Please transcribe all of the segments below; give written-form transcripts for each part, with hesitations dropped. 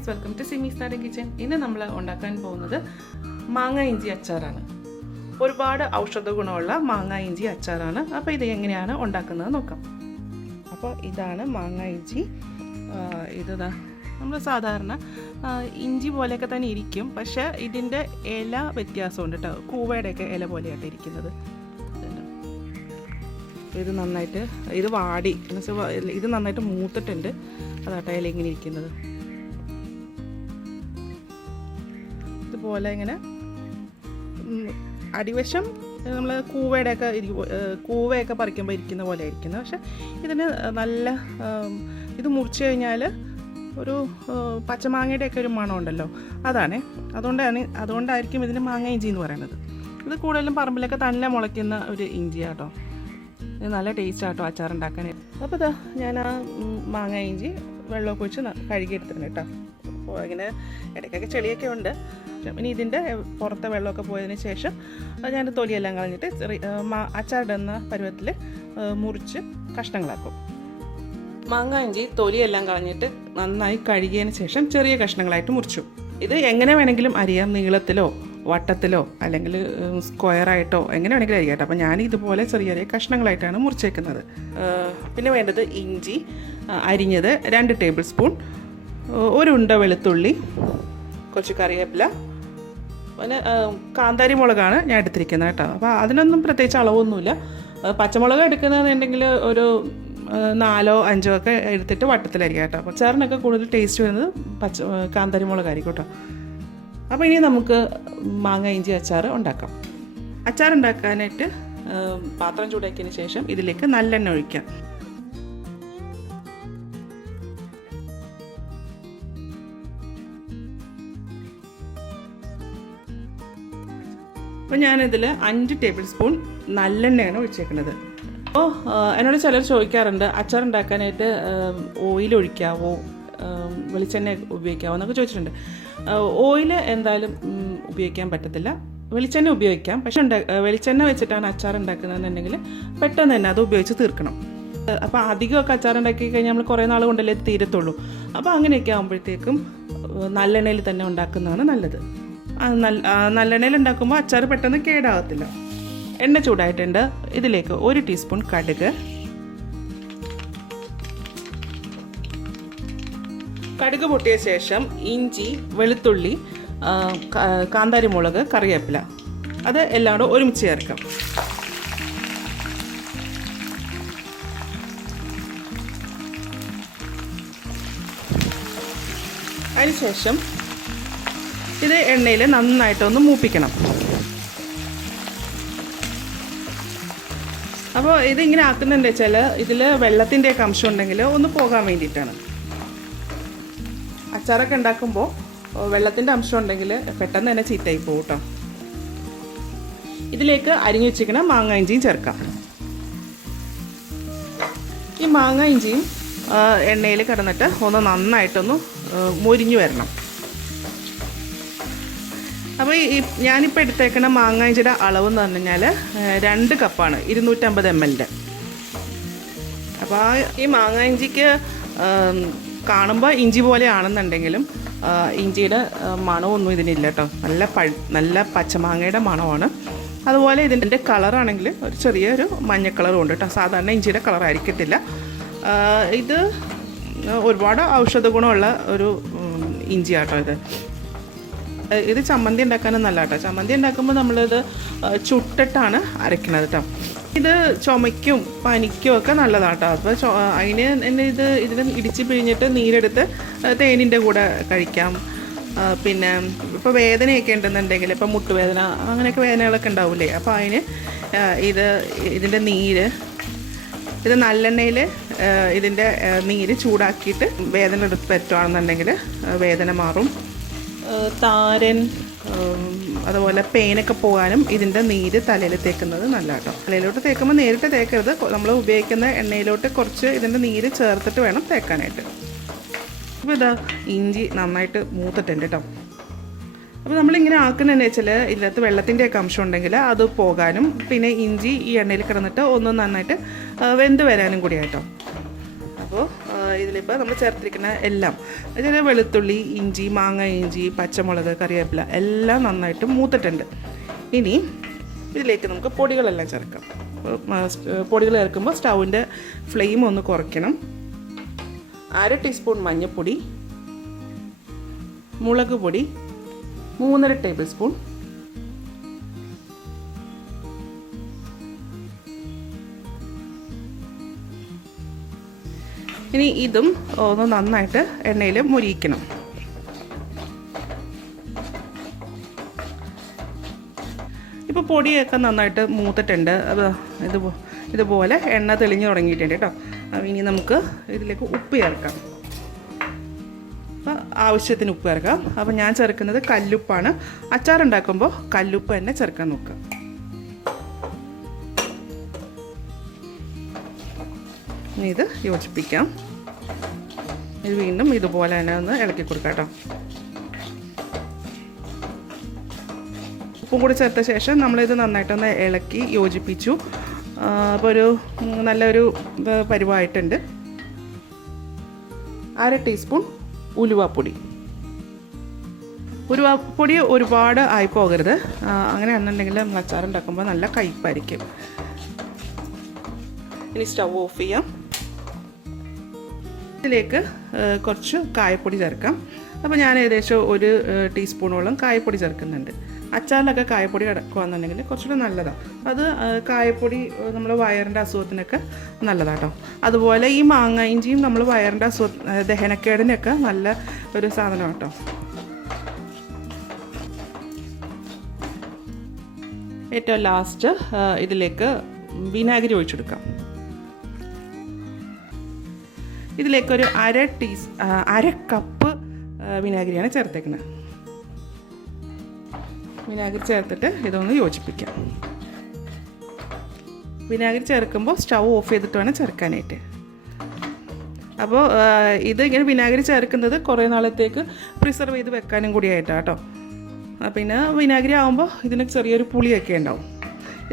Friends, welcome to സിമിസ് നാടൻ kitchen. ഇന്ന് നമ്മൾ ഉണ്ടാക്കാൻ പോകുന്നത് മാങ്ങ ഇഞ്ചി അച്ചാറാണ്. ഒരുപാട് ഔഷധ ഗുണമുള്ള മാങ്ങ ഇഞ്ചി അച്ചാറാണ്. അപ്പോൾ ഇത് എങ്ങനെയാണ് ഉണ്ടാക്കുന്നത് നോക്കാം. അപ്പോൾ ഇതാണ് മാങ്ങ ഇഞ്ചി. ഇത് നമ്മൾ സാധാരണ ഇഞ്ചി പോലെയൊക്കെ തന്നെ ഇരിക്കും, പക്ഷേ ഇതിൻ്റെ ഇല വ്യത്യാസമുണ്ട് കേട്ടോ. കൂവയുടെയൊക്കെ ഇല പോലെയായിട്ട് ഇരിക്കുന്നത്. ഇത് നന്നായിട്ട് വാടി, ഇത് നന്നായിട്ട് മൂത്തിട്ടുണ്ട്. അതാട്ടോ ഇല ഇങ്ങനെ ഇരിക്കുന്നത്. ഇതുപോലെ ഇങ്ങനെ അടിവശം നമ്മൾ കൂവയൊക്കെ പറിക്കുമ്പോൾ ഇരിക്കുന്ന പോലെ ഇരിക്കുന്നത്. പക്ഷെ ഇതിന് നല്ല ഇത് മുറിച്ച് കഴിഞ്ഞാൽ ഒരു പച്ചമാങ്ങയുടെയൊക്കെ ഒരു മണം ഉണ്ടല്ലോ, അതുകൊണ്ടായിരിക്കും ഇതിന് മാങ്ങ ഇഞ്ചി എന്ന് പറയുന്നത്. ഇത് കൂടുതലും പറമ്പിലൊക്കെ തന്നെ മുളയ്ക്കുന്ന ഒരു ഇഞ്ചിയാട്ടോ. ഇത് നല്ല ടേസ്റ്റ് ആട്ടോ അച്ചാറുണ്ടാക്കാനായിട്ട്. അപ്പോൾ ഇതാ ഞാൻ ആ മാങ്ങ ഇഞ്ചി വെള്ളമൊക്കെ ഒഴിച്ച് കഴുകിയെടുത്തിട്ടുണ്ട് കേട്ടോ. അപ്പോൾ ഇങ്ങനെ ഇടയ്ക്കൊക്കെ ചെളിയൊക്കെ ഉണ്ട്. ഇനി ഇതിൻ്റെ പുറത്തെ വെള്ളമൊക്കെ പോയതിന് ശേഷം ഞാൻ തൊലിയെല്ലാം കളഞ്ഞിട്ട് അച്ചാറിടുന്ന പരുവത്തിൽ മുറിച്ച് കഷ്ണങ്ങളാക്കും. മാങ്ങ ഇഞ്ചി തൊലിയെല്ലാം കളഞ്ഞിട്ട് നന്നായി കഴുകിയതിന് ശേഷം ചെറിയ കഷ്ണങ്ങളായിട്ട് മുറിച്ചു. ഇത് എങ്ങനെ വേണമെങ്കിലും അരിയാം, നീളത്തിലോ വട്ടത്തിലോ അല്ലെങ്കിൽ സ്ക്വയറായിട്ടോ എങ്ങനെ വേണമെങ്കിലും അരിയാം കേട്ടോ. അപ്പോൾ ഞാൻ ഇതുപോലെ ചെറിയ ചെറിയ കഷ്ണങ്ങളായിട്ടാണ് മുറിച്ചേക്കുന്നത്. പിന്നെ വേണ്ടത് ഇഞ്ചി അരിഞ്ഞത് 2 ടേബിൾ സ്പൂൺ, ഒരു ഉണ്ട വെളുത്തുള്ളി, കുറച്ച് കറിവേപ്പില, പിന്നെ കാന്താരി മുളകാണ് ഞാൻ എടുത്തിരിക്കുന്നത് കേട്ടോ. അപ്പോൾ അതിനൊന്നും പ്രത്യേകിച്ച് അളവൊന്നുമില്ല. പച്ചമുളക് എടുക്കുന്നതെന്നുണ്ടെങ്കിൽ ഒരു 4 or 5 ഒക്കെ എടുത്തിട്ട് വട്ടത്തിലായിരിക്കും കേട്ടോ. അപ്പോൾ അച്ചാറിനൊക്കെ കൂടുതൽ ടേസ്റ്റ് വരുന്നത് കാന്താരി മുളകായിരിക്കും കേട്ടോ. അപ്പോൾ ഇനി നമുക്ക് മാങ്ങ ഇഞ്ചി അച്ചാർ ഉണ്ടാക്കാം. അച്ചാർ ഉണ്ടാക്കാനായിട്ട് പാത്രം ചൂടാക്കിയതിന് ശേഷം ഇതിലേക്ക് നല്ലെണ്ണ ഒഴിക്കാം. അപ്പോൾ ഞാനിതിൽ 5 ടേബിൾ സ്പൂൺ നല്ലെണ്ണയാണ് ഒഴിച്ചേക്കുന്നത്. അപ്പോൾ എന്നോട് ചിലർ ചോദിക്കാറുണ്ട്, അച്ചാർ ഉണ്ടാക്കാനായിട്ട് ഓയിൽ ഒഴിക്കാവോ, വെളിച്ചെണ്ണ ഉപയോഗിക്കാവോ എന്നൊക്കെ ചോദിച്ചിട്ടുണ്ട്. ഓയിൽ എന്തായാലും ഉപയോഗിക്കാൻ പറ്റത്തില്ല, വെളിച്ചെണ്ണ ഉപയോഗിക്കാം. പക്ഷെ വെളിച്ചെണ്ണ വെച്ചിട്ടാണ് അച്ചാർ ഉണ്ടാക്കുന്നതെന്നുണ്ടെങ്കിൽ പെട്ടെന്ന് തന്നെ അത് ഉപയോഗിച്ച് തീർക്കണം. അപ്പോൾ അധികമൊക്കെ അച്ചാർ ഉണ്ടാക്കി കഴിഞ്ഞാൽ നമ്മൾ കുറേ നാൾ കൊണ്ടല്ലേ തീരത്തുള്ളൂ. അപ്പോൾ അങ്ങനെയൊക്കെ ആകുമ്പോഴത്തേക്കും നല്ലെണ്ണയിൽ തന്നെ ഉണ്ടാക്കുന്നതാണ് നല്ലത്. നല്ലെണ്ണയിൽ ഉണ്ടാക്കുമ്പോൾ അച്ചാർ പെട്ടെന്ന് കേടാകത്തില്ല. എണ്ണ ചൂടായിട്ടുണ്ട്. ഇതിലേക്ക് 1 ടീസ്പൂൺ കടുക് പൊട്ടിയ ശേഷം ഇഞ്ചി, വെളുത്തുള്ളി, കാന്താരി മുളക്, കറിവേപ്പില, അത് എല്ലാം കൂടെ ഒരുമിച്ച് ചേർക്കാം. അതിനുശേഷം ഇത് എണ്ണയിൽ നന്നായിട്ടൊന്ന് മൂപ്പിക്കണം. അപ്പോൾ ഇതിങ്ങനെ ആക്കുന്നുണ്ട് വെച്ചാൽ ഇതിൽ വെള്ളത്തിൻ്റെയൊക്കെ അംശം ഉണ്ടെങ്കിൽ ഒന്ന് പോകാൻ വേണ്ടിയിട്ടാണ്. അച്ചാറൊക്കെ ഉണ്ടാക്കുമ്പോൾ വെള്ളത്തിൻ്റെ അംശം ഉണ്ടെങ്കിൽ പെട്ടെന്ന് തന്നെ ചീത്തയായി പോകും കേട്ടോ. ഇതിലേക്ക് അരിഞ്ഞു വെച്ചിരിക്കുന്ന മാങ്ങ ഇഞ്ചിയും ചേർക്കാം. ഈ മാങ്ങ ഇഞ്ചിയും എണ്ണയിൽ കിടന്നിട്ട് ഒന്ന് നന്നായിട്ടൊന്ന് മൊരിഞ്ഞു വരണം. അപ്പോൾ ഞാനിപ്പോൾ എടുത്തേക്കുന്ന മാങ്ങ ഇഞ്ചിയുടെ അളവ് എന്ന് പറഞ്ഞു കഴിഞ്ഞാൽ 2 കപ്പാണ്, 250 ml. അപ്പോൾ ഈ മാങ്ങ ഇഞ്ചിക്ക് കാണുമ്പോൾ ഇഞ്ചി പോലെ ആണെന്നുണ്ടെങ്കിലും ഇഞ്ചിയുടെ മണമൊന്നും ഇതിനില്ല കേട്ടോ. നല്ല പച്ചമാങ്ങയുടെ മണമാണ്. അതുപോലെ ഇതിൻ്റെ കളറാണെങ്കിൽ ഒരു ചെറിയൊരു മഞ്ഞ കളറും ഉണ്ട് കേട്ടോ. സാധാരണ ഇഞ്ചിയുടെ കളറായിരിക്കത്തില്ല. ഇത് ഒരുപാട് ഔഷധ ഗുണമുള്ള ഒരു ഇഞ്ചിയാട്ടോ. ഇത് ചമ്മന്തി ഉണ്ടാക്കാനും നല്ല കേട്ടോ. ചമ്മന്തി ഉണ്ടാക്കുമ്പോൾ നമ്മളിത് ചുട്ടിട്ടാണ് അരയ്ക്കുന്നത് കേട്ടോ. ഇത് ചുമയ്ക്കും പനിക്കും ഒക്കെ നല്ലതാട്ടോ. അപ്പോൾ ഇതിന് ഇടിച്ച് പിഴിഞ്ഞിട്ട് നീരെടുത്ത് തേനിൻ്റെ കൂടെ കഴിക്കാം. പിന്നെ ഇപ്പോൾ വേദനയൊക്കെ ഉണ്ടെന്നുണ്ടെങ്കിൽ, ഇപ്പോൾ മുട്ടുവേദന അങ്ങനെയൊക്കെ വേദനകളൊക്കെ ഉണ്ടാവില്ലേ, അപ്പോൾ അതിന് ഇതിൻ്റെ നീര്, ഇത് നല്ലെണ്ണയിൽ ഇതിൻ്റെ നീര് ചൂടാക്കിയിട്ട് വേദന എടുത്ത് പറ്റുകയാണെന്നുണ്ടെങ്കിൽ വേദന മാറും. താരൻ, അതുപോലെ പെയിനൊക്കെ പോകാനും ഇതിൻ്റെ നീര് തലയിൽ തേക്കുന്നത് നല്ല കേട്ടോ. തലയിലോട്ട് തേക്കുമ്പോൾ നേരിട്ട് തേക്കരുത്, നമ്മൾ ഉപയോഗിക്കുന്ന എണ്ണയിലോട്ട് കുറച്ച് ഇതിൻ്റെ നീര് ചേർത്തിട്ട് വേണം തേക്കാനായിട്ട്. അപ്പോൾ ഇതാ ഇഞ്ചി നന്നായിട്ട് മൂത്തിട്ടുണ്ട് കേട്ടോ. അപ്പോൾ നമ്മളിങ്ങനെ ആക്കുന്നതെന്ന് വെച്ചാൽ ഇതിനകത്ത് വെള്ളത്തിൻ്റെയൊക്കെ അംശം ഉണ്ടെങ്കിൽ അത് പോകാനും പിന്നെ ഇഞ്ചി ഈ എണ്ണയിൽ കിടന്നിട്ട് ഒന്ന് നന്നായിട്ട് വെന്ത് വരാനും കൂടിയായിട്ടോ. അപ്പോൾ ഇതിലിപ്പോൾ നമ്മൾ ചേർത്തിരിക്കുന്ന എല്ലാം, അതായത് വെളുത്തുള്ളി, ഇഞ്ചി, മാങ്ങ ഇഞ്ചി, പച്ചമുളക്, കറിവേപ്പില എല്ലാം നന്നായിട്ട് മൂത്തിട്ടുണ്ട്. ഇനി ഇതിലേക്ക് നമുക്ക് പൊടികളെല്ലാം ചേർക്കാം. പൊടികൾ ചേർക്കുമ്പോൾ സ്റ്റൗവിൻ്റെ ഫ്ലെയിം ഒന്ന് കുറയ്ക്കണം. 1/2 ടീസ്പൂൺ മഞ്ഞൾപ്പൊടി, മുളക് പൊടി 3.5 ടേബിൾ സ്പൂൺ, ഇനി ഇതും ഒന്ന് നന്നായിട്ട് എണ്ണയിൽ മുരിയിക്കണം. ഇപ്പോൾ പൊടിയൊക്കെ നന്നായിട്ട് മൂത്തിട്ടുണ്ട്. അത് ഇതുപോലെ എണ്ണ തെളിഞ്ഞ് തുടങ്ങിയിട്ടുണ്ട് കേട്ടോ. ഇനി നമുക്ക് ഇതിലേക്ക് ഉപ്പ് ചേർക്കാം. അപ്പോൾ ആവശ്യത്തിന് ഉപ്പ് ചേർക്കാം. അപ്പോൾ ഞാൻ ചേർക്കുന്നത് കല്ലുപ്പാണ്. അച്ചാറുണ്ടാക്കുമ്പോൾ കല്ലുപ്പ് തന്നെ ചേർക്കാൻ നോക്കുക. ഇനി ഇത് യോജിപ്പിക്കാം. ഇത് വീണ്ടും ഇതുപോലെ തന്നെ ഒന്ന് ഇളക്കി കൊടുക്കാം കേട്ടോ. ഉപ്പും കൂടി ചേർത്ത ശേഷം നമ്മളിത് നന്നായിട്ടൊന്ന് ഇളക്കി യോജിപ്പിച്ചു. അപ്പോൾ ഒരു നല്ലൊരു പരുവായിട്ടുണ്ട്. 1/2 ടീസ്പൂൺ ഉലുവാപ്പൊടി. ഉലുവാപ്പൊടി ഒരുപാട് ആയി പോകരുത്. അങ്ങനെയാണെന്നുണ്ടെങ്കിൽ നമ്മൾ അച്ചാറുണ്ടാക്കുമ്പോൾ നല്ല കയ്പ്പായിരിക്കും. ഇനി സ്റ്റൗ ഓഫ് ചെയ്യാം. ഇതിലേക്ക് കുറച്ച് കായപ്പൊടി ചേർക്കാം. അപ്പോൾ ഞാൻ ഏകദേശം 1 ടീസ്പൂണോളം കായപ്പൊടി ചേർക്കുന്നുണ്ട്. അച്ചാറിലൊക്കെ കായപ്പൊടി കിടക്കുകയെന്നുണ്ടെങ്കിൽ കുറച്ചുകൂടെ നല്ലതാണ്. അത് കായപ്പൊടി നമ്മൾ വയറിൻ്റെ അസുഖത്തിനൊക്കെ നല്ലതാണ് കേട്ടോ. അതുപോലെ ഈ മാങ്ങ ഇഞ്ചിയും നമ്മൾ വയറിൻ്റെ ദഹനക്കേടിനൊക്കെ നല്ല ഒരു സാധനമാണ് കേട്ടോ. ഏറ്റവും ലാസ്റ്റ് ഇതിലേക്ക് വിനാഗിരി ഒഴിച്ചെടുക്കാം. ഇതിലേക്കൊരു 1/2 കപ്പ് വിനാഗിരിയാണ് ചേർത്തേക്കുന്നത്. വിനാഗിരി ചേർത്തിട്ട് ഇതൊന്ന് യോജിപ്പിക്കാം. വിനാഗിരി ചേർക്കുമ്പോൾ സ്റ്റൗ ഓഫ് ചെയ്തിട്ട് വേണം ചേർക്കാനായിട്ട്. അപ്പോൾ ഇത് ഇങ്ങനെ വിനാഗിരി ചേർക്കുന്നത് കുറേ നാളത്തേക്ക് പ്രിസർവ് ചെയ്ത് വെക്കാനും കൂടിയായിട്ടാണ് കേട്ടോ. പിന്നെ വിനാഗിരി ആകുമ്പോൾ ഇതിന് ചെറിയൊരു പുളിയൊക്കെ ഉണ്ടാവും.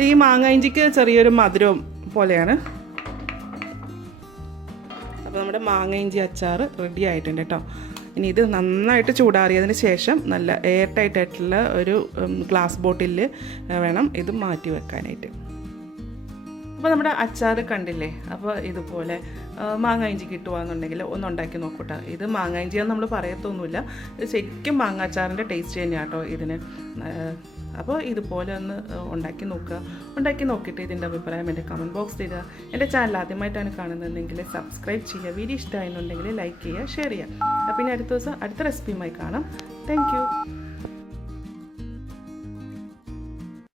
ഈ മാങ്ങ ഇഞ്ചിക്ക് ചെറിയൊരു മധുരവും പോലെയാണ്. അപ്പോൾ നമ്മുടെ മാങ്ങ ഇഞ്ചി അച്ചാർ റെഡി ആയിട്ടുണ്ട് കേട്ടോ. ഇനി ഇത് നന്നായിട്ട് ചൂടാറിയതിന് ശേഷം നല്ല എയർ ടൈറ്റ് ആയിട്ടുള്ള ഒരു ഗ്ലാസ് ബോട്ടിലിൽ വേണം ഇത് മാറ്റി വെക്കാനായിട്ട്. അപ്പോൾ നമ്മുടെ അച്ചാർ കണ്ടില്ലേ. അപ്പോൾ ഇതുപോലെ മാങ്ങ ഇഞ്ചി കിട്ടുകയെന്നുണ്ടെങ്കിൽ ഒന്ന് ഉണ്ടാക്കി നോക്കൂട്ടോ. ഇത് മാങ്ങ ഇഞ്ചിയാന്ന് നമ്മൾ പറയത്തൊന്നുമില്ല. ഇത് ശരിക്കും മാങ്ങ അച്ചാറിൻ്റെ ടേസ്റ്റ് തന്നെയാണ് കേട്ടോ ഇതിന്. അപ്പോൾ ഇതുപോലെ ഒന്ന് ഉണ്ടാക്കി നോക്കുക. ഉണ്ടാക്കി നോക്കിയിട്ട് ഇതിൻ്റെ അഭിപ്രായം എൻ്റെ കമൻറ്റ് ബോക്സിൽ ഇടുക. എൻ്റെ ചാനൽ ആദ്യമായിട്ടാണ് കാണുന്നതെങ്കിൽ സബ്സ്ക്രൈബ് ചെയ്യുക. വീഡിയോ ഇഷ്ടമായെന്നുണ്ടെങ്കിൽ ലൈക്ക് ചെയ്യുക, ഷെയർ ചെയ്യുക. അപ്പോൾ ഇനി അടുത്ത ദിവസം അടുത്ത റെസിപ്പിയുമായി കാണാം. Thank you.